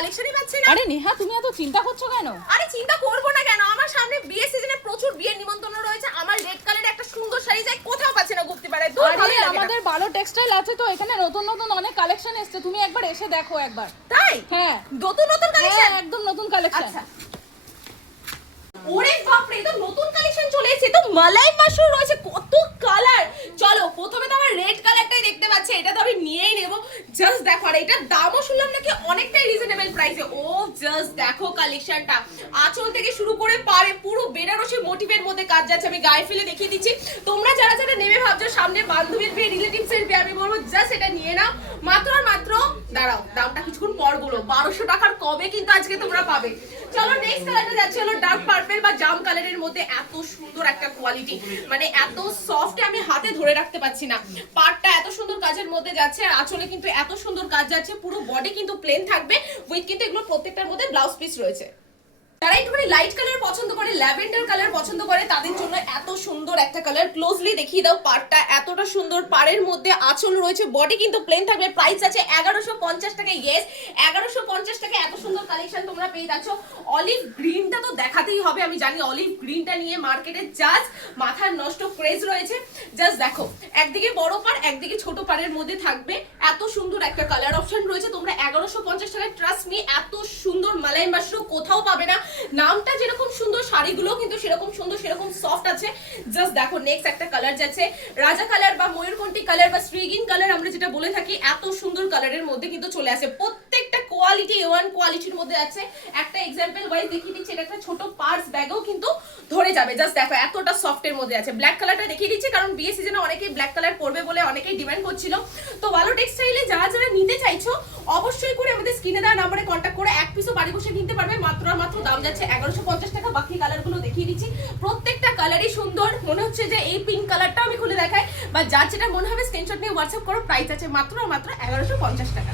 কালেকশনই পাচ্ছি না। আরে নেহা তুমি এত চিন্তা করছো কেন? আরে চিন্তা করব না কেন, আমার সামনে বিয়ে সিজনে প্রচুর বিয়ের নিমন্ত্রণ রয়েছে, আমার রেড কালারের একটা সুন্দর শাড়ি চাই, কোথাও পাচ্ছি না গুপ্তিপাড়ায়। দূর ভালো লাগে না। আমাদের ভালো টেক্সটাইল আছে তো, এখানে নতুন নতুন অনেক কালেকশন এসেছে, তুমি একবার এসে দেখো একবার। তাই? হ্যাঁ নতুন নতুন কালেকশন? হ্যাঁ একদম নতুন কালেকশন। আচ্ছা ওরে বাপরে, তো নতুন কালেকশন চলে এসেছে, তো মালাই মাশরুম রয়েছে, কত কালার। চলো প্রথমে তো আমার রেড কালারটাই দেখতে পাচ্ছি, এটা তো আমি নিয়েই নেব। জাস্ট দেখো, আর এটার দামও শুনলাম নাকি অনেকটাই রিজনেবল প্রাইসে। ও জাস্ট দেখো কালেকশনটা, আঁচল থেকে শুরু করে পারে পুরো বেনারসি মোটিভের মধ্যে কাজ যাচ্ছে। আমি গায়ে ফেলে দেখিয়ে দিচ্ছি, তোমরা যারা যারা নেবে ভাবছো সামনে বান্ধবীর বিয়ে, রিলেটিভস এর বিয়ে, আমি বলবো জাস্ট এটা নিয়ে নাও। মাত্র আর মাত্র, দাঁড়াও দামটা কিছুক্ষণ পর বলো, 1200 টাকার কমে কিন্তু আজকে তোমরা পাবে। চলো নেক্সট কালারটা যাচ্ছে হলো ডার্ক পার্পল বা জাম কালারের মধ্যে। এত সুন্দর একটা কোয়ালিটি, মানে এত সফট, আমি হাতে ধরে রাখতে পারছি না। পার্টটা এত সুন্দর কাজের মধ্যে যাচ্ছে, আর আঁচলে কিন্তু এত সুন্দর কাজ যাচ্ছে, পুরো বডি কিন্তু প্লেন থাকবে উইথ কিন্তু এগুলো প্রত্যেকটার মধ্যে ব্লাউজ পিস রয়েছে। যারা একটুখানি লাইট কালার পছন্দ করে, ল্যাভেন্ডার কালার পছন্দ করে, তাদের জন্য এত সুন্দর একটা কালার। ক্লোজলি দেখিয়ে দাও, পাড়টা এতটা সুন্দর, পাড়ের মধ্যে আঁচল রয়েছে, বডি কিন্তু প্লেন থাকবে। প্রাইস আছে 1150 টাকা। ইয়েস 1150 টাকা এত সুন্দর কালেকশন তোমরা পেয়ে যাচ্ছ। অলিভ গ্রিনটা তো দেখাতেই হবে, আমি জানি অলিভ গ্রিনটা নিয়ে মার্কেটে জাস্ট মাথার নষ্ট ক্রেজ রয়েছে। জাস্ট দেখো, একদিকে বড় পাড় একদিকে ছোট পাড়ের মধ্যে থাকবে, এত সুন্দর একটা কালার অপশন রয়েছে। তোমরা 1150 টাকায় ট্রাস্ট মি এত সুন্দর মালাই মাশরুম কোথাও পাবে না। নামটা যেরকম সুন্দর, শাড়িগুলো কিন্তু সেরকম সুন্দর, সেরকম সফট আছে। জাস্ট দেখো নেক্সট একটা কালার যাচ্ছে রাজা কালার বা ময়ূরকণ্ঠী কালার বা শ্রীগিন কালার আমরা যেটা বলে থাকি। এত সুন্দর কালারের মধ্যে কিন্তু চলে আসে, প্রত্যেকটা কোয়ালিটি ওয়ান কোয়ালিটির মধ্যে আছে। একটা এক্সাম্পল ওয়াইজ দেখিয়ে দিচ্ছি, এটা একটা ছোট পার্স ব্যাগও কিন্তু ধরে যাবে। জাস্ট দেখো এতটা সফটের মধ্যে আছে। ব্ল্যাক কালারটা দেখিয়ে দিচ্ছি কারণ বিয়ে সিজনে অনেকেই ব্ল্যাক কালার পরবে বলে অনেকেই ডিমান্ড করছিল। তো ভালো টেক্সটাইলে যারা যারা নিতে চাইছো অবশ্যই করে আমাদের স্ক্রিনে দেওয়া নাম্বারে কন্ট্যাক্ট করে এক পিসও বাড়ি বসে কিনতে পারবে। মাত্র আর মাত্র দাম যাচ্ছে 1150 টাকা। বাকি কালারগুলো দেখিয়ে দিচ্ছি, প্রত্যেকটা কালারই সুন্দর। মনে হচ্ছে যে এই পিঙ্ক কালারটাও আমি খুলে দেখাই, বা যার যেটা মনে হবে স্ক্রিনশট নিয়ে হোয়াটসঅ্যাপ করো। প্রাইস আছে মাত্র আর মাত্র 1150 টাকা।